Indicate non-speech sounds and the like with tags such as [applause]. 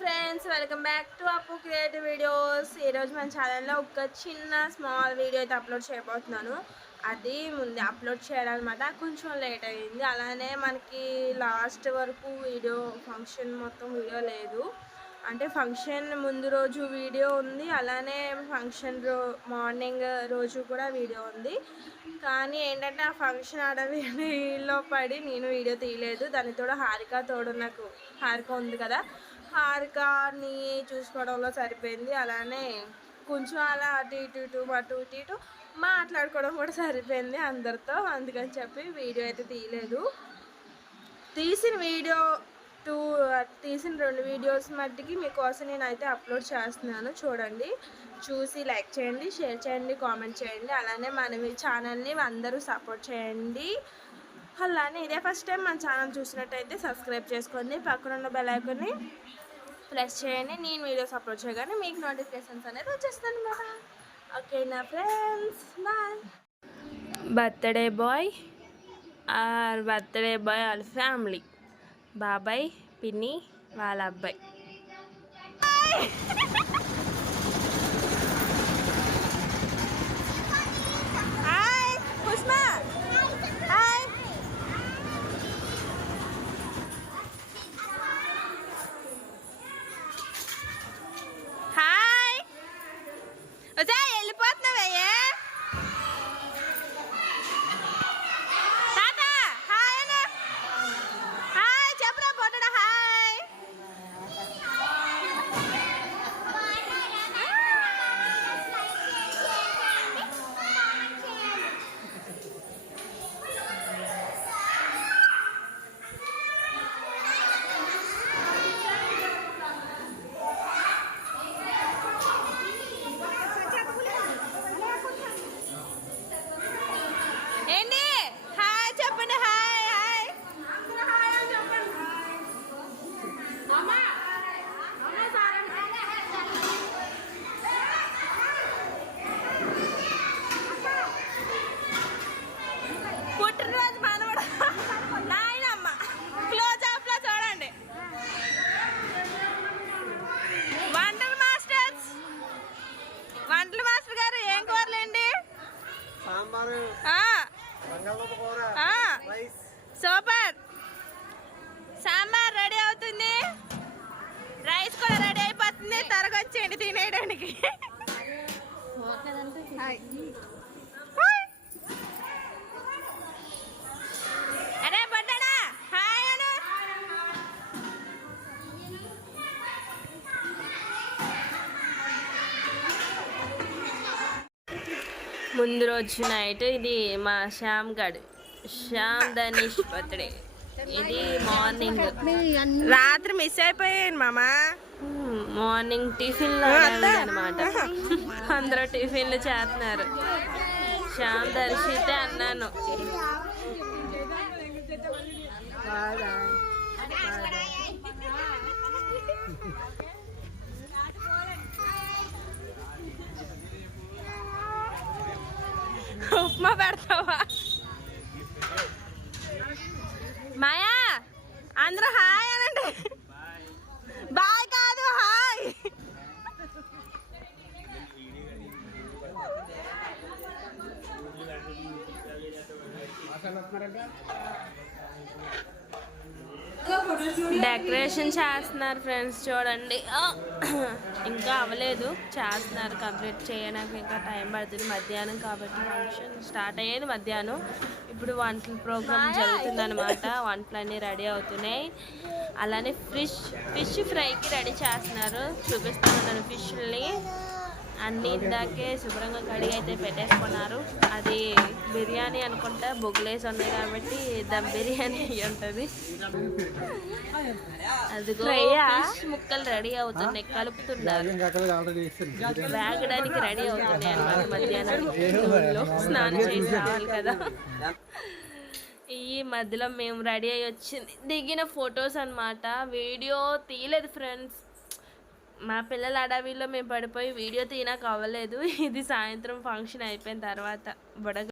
Friends welcome back to Appu creative videos ఈరోజు మన ఛానల్లో ఒక చిన్న స్మాల్ వీడియో అయితే అప్లోడ్ చేయబోతున్నాను. అది ముందే అప్లోడ్ చేయాలన్నమాట. కొంచెం లేట్ అయింది. అలానే మనకి లాస్ట్ వరకు వీడియో ఫంక్షన్ మొత్తం వీడియో లేదు. అంటే ఫంక్షన్ ముందు రోజు వీడియో ఉంది. అలానే ఫంక్షన్ రో మార్నింగ్ రోజు కూడా వీడియో ఉంది. కానీ ఏంటంటే ఆ ఫంక్షన్ అడవిలో [laughs] పడి నేను వీడియో తీయలేదు. దాని తోడు హారిక తోడు నాకు హారిక ఉంది కదా. హారికని చూసుకోవడంలో సరిపోయింది. అలానే కొంచెం అలా అటు ఇటు ఇటు అటు ఇటు ఇటు మాట్లాడుకోవడం కూడా సరిపోయింది అందరితో. అందుకని చెప్పి వీడియో అయితే తీయలేదు. తీసిన వీడియో టూ తీసిన రెండు వీడియోస్ మట్టికి మీకోసం నేనైతే అప్లోడ్ చేస్తున్నాను. చూడండి. చూసి లైక్ చేయండి షేర్ చేయండి కామెంట్ చేయండి. అలానే మన ఛానల్ని అందరూ సపోర్ట్ చేయండి. అలానే ఇదే ఫస్ట్ టైం మన ఛానల్ చూసినట్టయితే సబ్స్క్రైబ్ చేసుకోండి పక్కన ఉన్న బెల్ ఐకాన్ని ప్రెస్ చేయండి నేను వీడియోస్ అప్లోడ్ చేయగానే మీకు నోటిఫికేషన్స్ అనేది వచ్చేస్తాను కదా. ఓకే నా friends boy birthday boy or birthday boy వాళ్ళ ఫ్యామిలీ బాబాయ్ పిన్ని వాళ్ళ అబ్బాయి [laughs] హాయ్ కుస్మా హాయ్ హాయ్ వచ్చా వెళ్ళిపోతున్నావయ్యా తాత హాయ్ అన్న హాయ్ చెప్పరా పొట్టడా హాయ్ ఏంటి హాయ్ చెప్పండి హాయ్ హాయ్ పుట్టినరోజు మనవడు నాయనమ్మ క్లోజ్ అప్లో చూడండి వంటల మాస్టర్స్ వంటల మాస్టర్ గారు ఏం కూరలేండి సాంబారు ఆ, బంగాళదుంప కూర ఆ, రైస్ సూపర్. సాంబార్ రెడీ అవుతుంది. రైస్ కూడా రెడీ అయిపోతుంది. త్వరగా వచ్చేయండి తినేయడానికి. అరే హాయ్ అను. ముందు రోజు నైట్ ఇది మా శ్యామ్ గడు. శ్యామ్ ధనీష్ బర్త్డే. ఇది మార్నింగ్. రాత్రి మిస్ అయిపోయాను మామ. మార్నింగ్ టిఫిన్ అనమాట అందరూ టిఫిన్లు చేస్తున్నారు. శ్యామ్ దర్శితే అన్నాను. ఉప్మా పెడతావా అందరూ హాయ్ అనండి. బాయ్ కాదు హాయ్. డెకరేషన్ చేస్తున్నారు ఫ్రెండ్స్ చూడండి. ఇంకా అవ్వలేదు. చేస్తున్నారు కంప్లీట్ చేయడానికి ఇంకా టైం పడుతుంది. మధ్యాహ్నం కాబట్టి ఫంక్షన్ స్టార్ట్ అయ్యేది మధ్యాహ్నం. ఇప్పుడు వంటల ప్రోగ్రామ్ జరుగుతుంది అనమాట వంటలు అన్నీ రెడీ అవుతున్నాయి. అలానే ఫిష్ ఫిష్ ఫ్రైకి రెడీ చేస్తున్నారు. చూపిస్తాను ఫిష్ని అన్ని ఇందాకే శుభ్రంగా కడిగి అయితే పెట్టేసుకున్నారు. అది బిర్యానీ అనుకుంటా బొగ్గులేసి ఉన్నాయి కాబట్టి దమ్ బిర్యానీ [laughs] ఉంటుంది. అదిగో ముక్కలు రెడీ అవుతున్నాయి కలుపుతున్నారు. వేగడానికి రెడీ అవుతున్నాయి అన్నమాట మధ్యాహ్నం స్నానం చేసి రావాలి కదా. ఈ మధ్యలో మేము రెడీ అయ్యి వచ్చింది. దిగిన ఫొటోస్ అన్నమాట. వీడియో తీయలేదు ఫ్రెండ్స్. మా పిల్లల అడవిలో మేము పడిపోయి వీడియో తీయడానికి అవ్వలేదు ఇది సాయంత్రం ఫంక్షన్ అయిపోయిన తర్వాత బుడగ